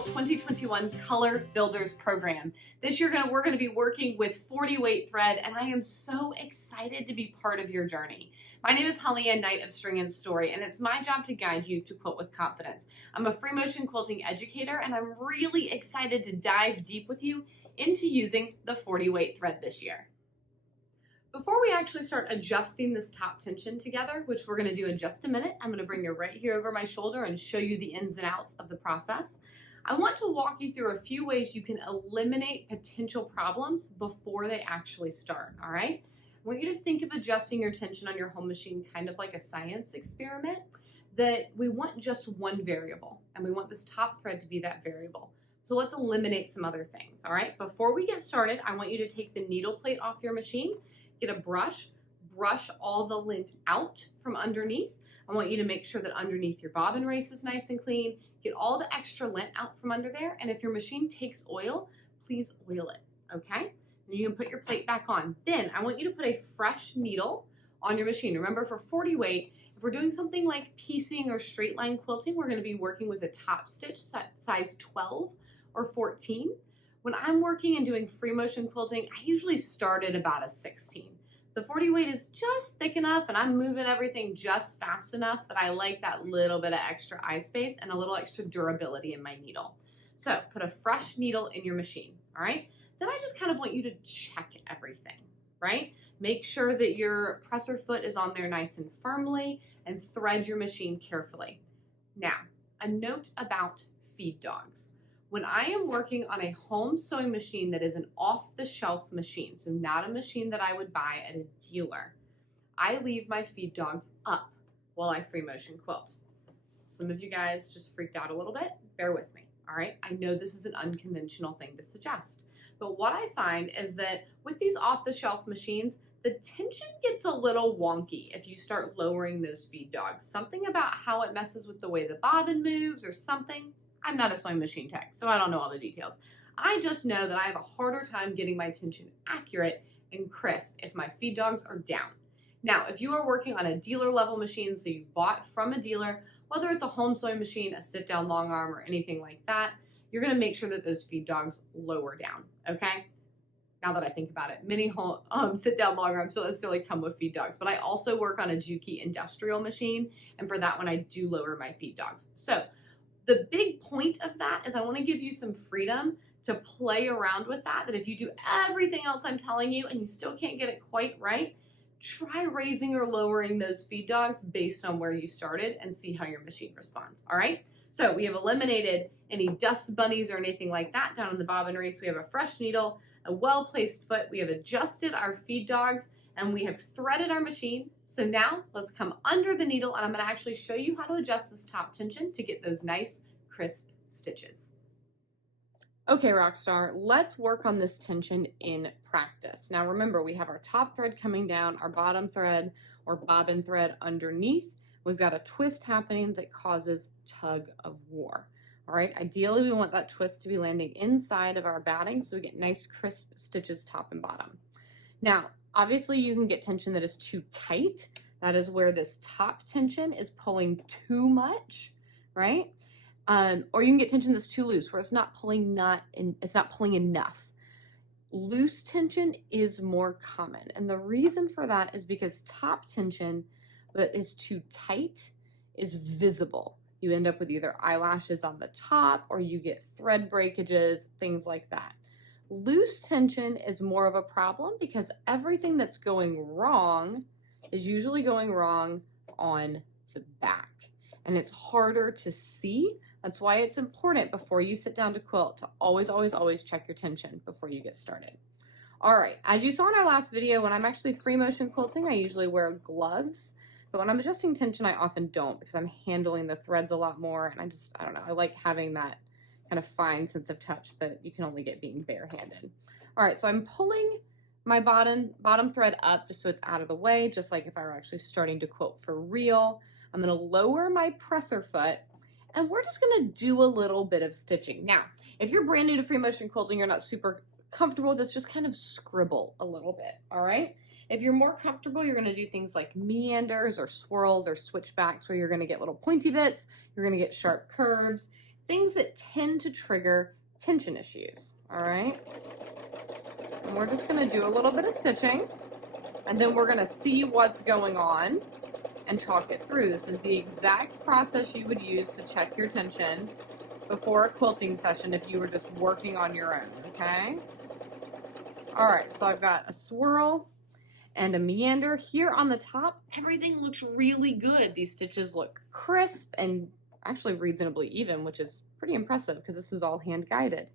Aurifil 2021 Color Builders Program. This year we're going to be working with 40 weight thread, and I am so excited to be part of your journey. My name is HollyAnne, Knight of String and Story, and it's my job to guide you to quilt with confidence. I'm a free motion quilting educator, and I'm really excited to dive deep with you into using the 40 weight thread this year. Before we actually start adjusting this top tension together, which we're going to do in just a minute, I'm going to bring you right here over my shoulder and show you the ins and outs of the process. I want to walk you through a few ways you can eliminate potential problems before they actually start, all right? I want you to think of adjusting your tension on your home machine kind of like a science experiment, that we want just one variable, and we want this top thread to be that variable. So let's eliminate some other things, all right? Before we get started, I want you to take the needle plate off your machine. Get a brush all the lint out from underneath. I want you to make sure that underneath your bobbin race is nice and clean. Get all the extra lint out from under there. And if your machine takes oil, please oil it, okay? And you can put your plate back on. Then I want you to put a fresh needle on your machine. Remember, for 40 weight, if we're doing something like piecing or straight line quilting, we're gonna be working with a top stitch size 12 or 14. When I'm working and doing free motion quilting, I usually start at about a 16. The 40 weight is just thick enough and I'm moving everything just fast enough that I like that little bit of extra eye space and a little extra durability in my needle. So put a fresh needle in your machine, all right? Then I just kind of want you to check everything, right? Make sure that your presser foot is on there nice and firmly and thread your machine carefully. Now, a note about feed dogs. When I am working on a home sewing machine that is an off-the-shelf machine, so not a machine that I would buy at a dealer, I leave my feed dogs up while I free motion quilt. Some of you guys just freaked out a little bit. Bear with me, all right? I know this is an unconventional thing to suggest, but what I find is that with these off-the-shelf machines, the tension gets a little wonky if you start lowering those feed dogs. Something about how it messes with the way the bobbin moves or something. I'm not a sewing machine tech, so I don't know all the details. I just know that I have a harder time getting my tension accurate and crisp if my feed dogs are down. Now, if you are working on a dealer level machine, so you bought from a dealer, whether it's a home sewing machine, a sit down long arm, or anything like that, you're gonna make sure that those feed dogs lower down, okay? Now that I think about it, many sit down long arms don't necessarily come with feed dogs, but I also work on a Juki industrial machine, and for that one, I do lower my feed dogs. So, the big point of that is I want to give you some freedom to play around with that if you do everything else I'm telling you and you still can't get it quite right, try raising or lowering those feed dogs based on where you started and see how your machine responds, all right? So we have eliminated any dust bunnies or anything like that down in the bobbin race. We have a fresh needle, a well-placed foot. We have adjusted our feed dogs, and we have threaded our machine. So now let's come under the needle, and I'm going to actually show you how to adjust this top tension to get those nice crisp stitches. Okay, Rockstar, let's work on this tension in practice. Now remember, we have our top thread coming down, our bottom thread or bobbin thread underneath. We've got a twist happening that causes tug of war. All right, ideally we want that twist to be landing inside of our batting so we get nice crisp stitches top and bottom. Now, obviously you can get tension that is too tight. That is where this top tension is pulling too much, right? Or you can get tension that's too loose, where it's not pulling enough. Loose tension is more common, and the reason for that is because top tension that is too tight is visible. You end up with either eyelashes on the top, or you get thread breakages, things like that. Loose tension is more of a problem because everything that's going wrong is usually going wrong on the back, and it's harder to see. That's why it's important before you sit down to quilt to always, always, always check your tension before you get started. All right, as you saw in our last video, when I'm actually free motion quilting, I usually wear gloves, but when I'm adjusting tension, I often don't because I'm handling the threads a lot more, and I don't know, I like having that kind of fine sense of touch that you can only get being barehanded. All right, so I'm pulling my bottom thread up just so it's out of the way, just like if I were actually starting to quilt for real. I'm gonna lower my presser foot, and we're just gonna do a little bit of stitching. Now, if you're brand new to free motion quilting, you're not super comfortable with this, just kind of scribble a little bit, all right? If you're more comfortable, you're gonna do things like meanders or swirls or switchbacks where you're gonna get little pointy bits, you're gonna get sharp curves, things that tend to trigger tension issues, all right? And we're just gonna do a little bit of stitching, and then we're gonna see what's going on and talk it through. This is the exact process you would use to check your tension before a quilting session if you were just working on your own, okay? All right, so I've got a swirl and a meander. Here on the top, everything looks really good. These stitches look crisp and actually reasonably even, which is pretty impressive because this is all hand guided.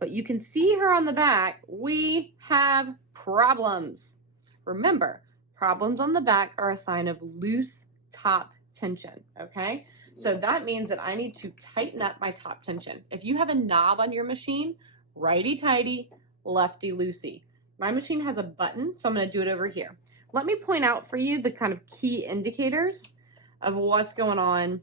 But you can see here on the back, we have problems. Remember, problems on the back are a sign of loose top tension, okay? So that means that I need to tighten up my top tension. If you have a knob on your machine, righty-tighty, lefty-loosey. My machine has a button, so I'm gonna do it over here. Let me point out for you the kind of key indicators of what's going on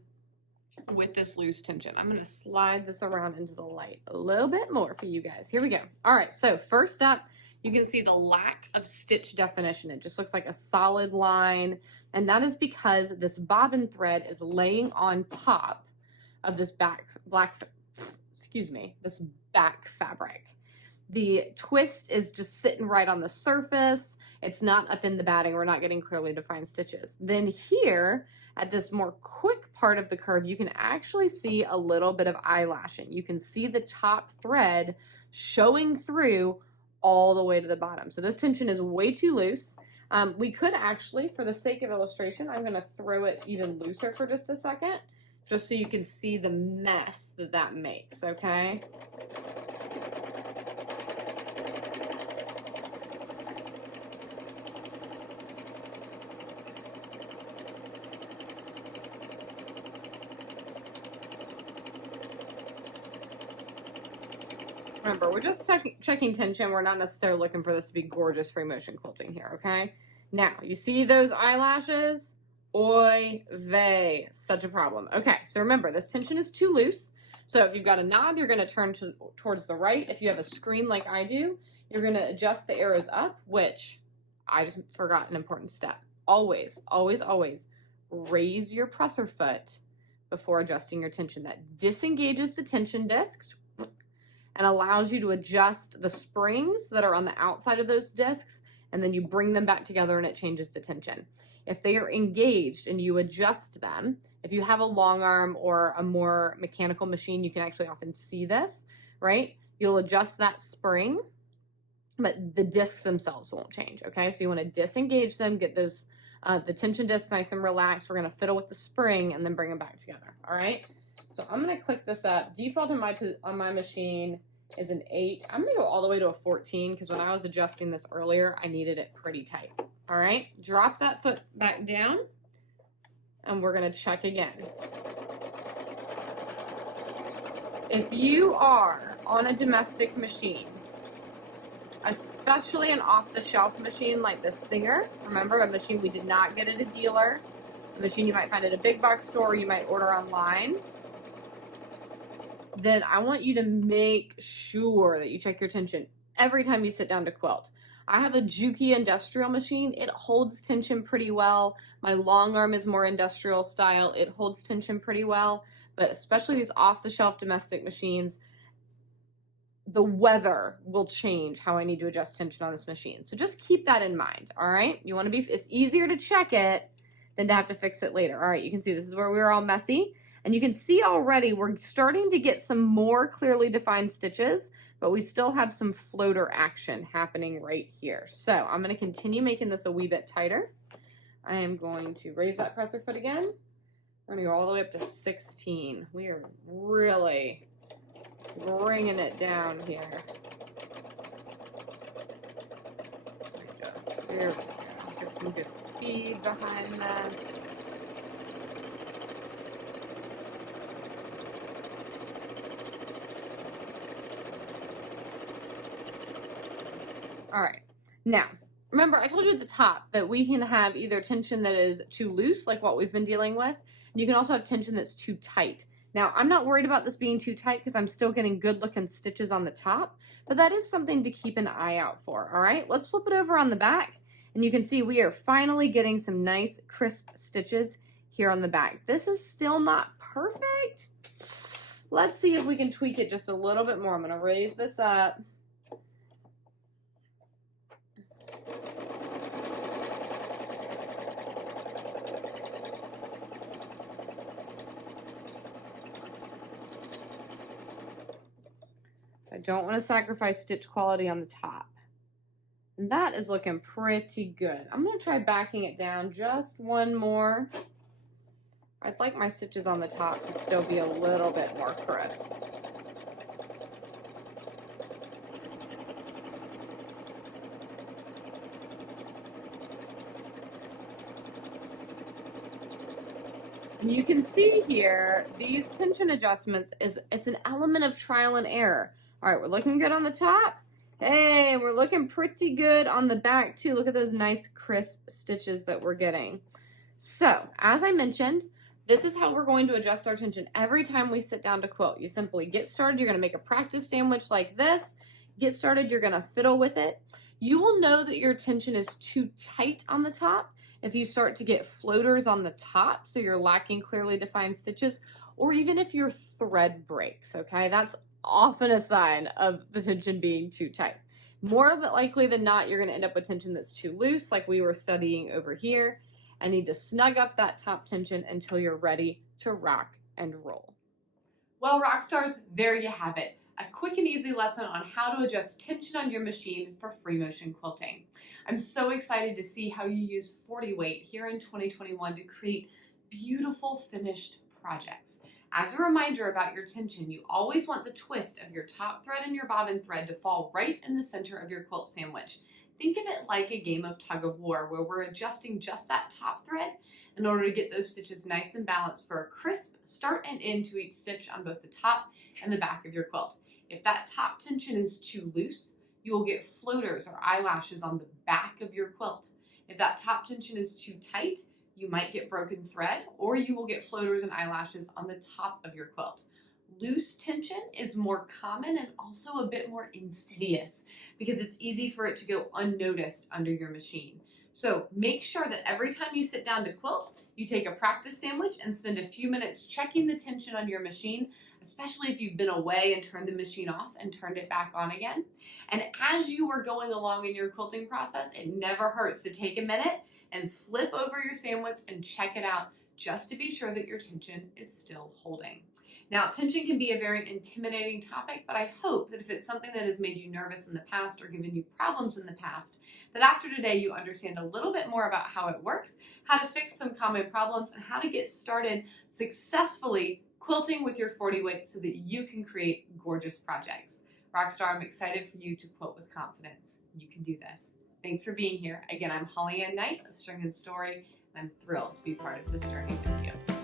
with this loose tension. I'm gonna slide this around into the light a little bit more for you guys. Here we go. All right, so first up, you can see the lack of stitch definition. It just looks like a solid line, and that is because this bobbin thread is laying on top of this back fabric. The twist is just sitting right on the surface. It's not up in the batting. We're not getting clearly defined stitches. Then here, at this more quick part of the curve, you can actually see a little bit of eyelashing. You can see the top thread showing through all the way to the bottom. So this tension is way too loose. We could actually, for the sake of illustration, I'm gonna throw it even looser for just a second, just so you can see the mess that that makes, okay? Remember, we're just checking tension. We're not necessarily looking for this to be gorgeous free motion quilting here, okay? Now, you see those eyelashes? Oy vey, such a problem. Okay, so remember, this tension is too loose. So if you've got a knob, you're gonna turn towards the right. If you have a screen like I do, you're gonna adjust the arrows up, which I just forgot an important step. Always, always, always raise your presser foot before adjusting your tension. That disengages the tension discs and allows you to adjust the springs that are on the outside of those discs, and then you bring them back together and it changes the tension. If they are engaged and you adjust them, if you have a long arm or a more mechanical machine, you can actually often see this, right? You'll adjust that spring, but the discs themselves won't change, okay? So you wanna disengage them, get those, the tension discs nice and relaxed. We're gonna fiddle with the spring and then bring them back together, all right? So I'm gonna click this up. Default on my machine is an 8. I'm gonna go all the way to a 14 because when I was adjusting this earlier, I needed it pretty tight. All right, drop that foot back down and we're gonna check again. If you are on a domestic machine, especially an off-the-shelf machine like the Singer, remember a machine we did not get at a dealer, a machine you might find at a big box store, you might order online, then I want you to make sure that you check your tension every time you sit down to quilt. I have a Juki industrial machine. It holds tension pretty well. My long arm is more industrial style. It holds tension pretty well, but especially these off-the-shelf domestic machines, the weather will change how I need to adjust tension on this machine. So just keep that in mind, all right? You wanna it's easier to check it than to have to fix it later. All right, you can see this is where we were all messy. And you can see already we're starting to get some more clearly defined stitches, but we still have some floater action happening right here. So I'm gonna continue making this a wee bit tighter. I am going to raise that presser foot again. We're gonna go all the way up to 16. We are really bringing it down here. There we go. Get some good speed behind this. All right, now, remember I told you at the top that we can have either tension that is too loose, like what we've been dealing with, and you can also have tension that's too tight. Now, I'm not worried about this being too tight because I'm still getting good looking stitches on the top, but that is something to keep an eye out for, all right? Let's flip it over on the back, and you can see we are finally getting some nice crisp stitches here on the back. This is still not perfect, Let's see if we can tweak it just a little bit more. I'm going to raise this up. I don't want to sacrifice stitch quality on the top. And that is looking pretty good. I'm going to try backing it down just one more. I'd like my stitches on the top to still be a little bit more crisp. And you can see here, these tension adjustments, it's an element of trial and error. All right, we're looking good on the top. Hey, we're looking pretty good on the back too. Look at those nice crisp stitches that we're getting. So, as I mentioned, this is how we're going to adjust our tension every time we sit down to quilt. You simply get started, you're gonna make a practice sandwich like this. Get started, you're gonna fiddle with it. You will know that your tension is too tight on the top if you start to get floaters on the top, so you're lacking clearly defined stitches, or even if your thread breaks, okay? That's often a sign of the tension being too tight. More of it likely than not, you're gonna end up with tension that's too loose, like we were studying over here, and need to snug up that top tension until you're ready to rock and roll. Well, rock stars, there you have it. A quick and easy lesson on how to adjust tension on your machine for free motion quilting. I'm so excited to see how you use 40 weight here in 2021 to create beautiful finished projects. As a reminder about your tension, you always want the twist of your top thread and your bobbin thread to fall right in the center of your quilt sandwich. Think of it like a game of tug of war where we're adjusting just that top thread in order to get those stitches nice and balanced for a crisp start and end to each stitch on both the top and the back of your quilt. If that top tension is too loose, you will get floaters or eyelashes on the back of your quilt. If that top tension is too tight, you might get broken thread, or you will get floaters and eyelashes on the top of your quilt. Loose tension is more common and also a bit more insidious because it's easy for it to go unnoticed under your machine. So make sure that every time you sit down to quilt, you take a practice sandwich and spend a few minutes checking the tension on your machine, especially if you've been away and turned the machine off and turned it back on again. And as you are going along in your quilting process, it never hurts to take a minute and flip over your sandwich and check it out just to be sure that your tension is still holding. Now, tension can be a very intimidating topic, but I hope that if it's something that has made you nervous in the past or given you problems in the past, that after today you understand a little bit more about how it works, how to fix some common problems, and how to get started successfully quilting with your 40 weight so that you can create gorgeous projects. Rockstar, I'm excited for you to quilt with confidence. You can do this. Thanks for being here. Again, I'm HollyAnne Knight of String and Story, and I'm thrilled to be part of this journey with you.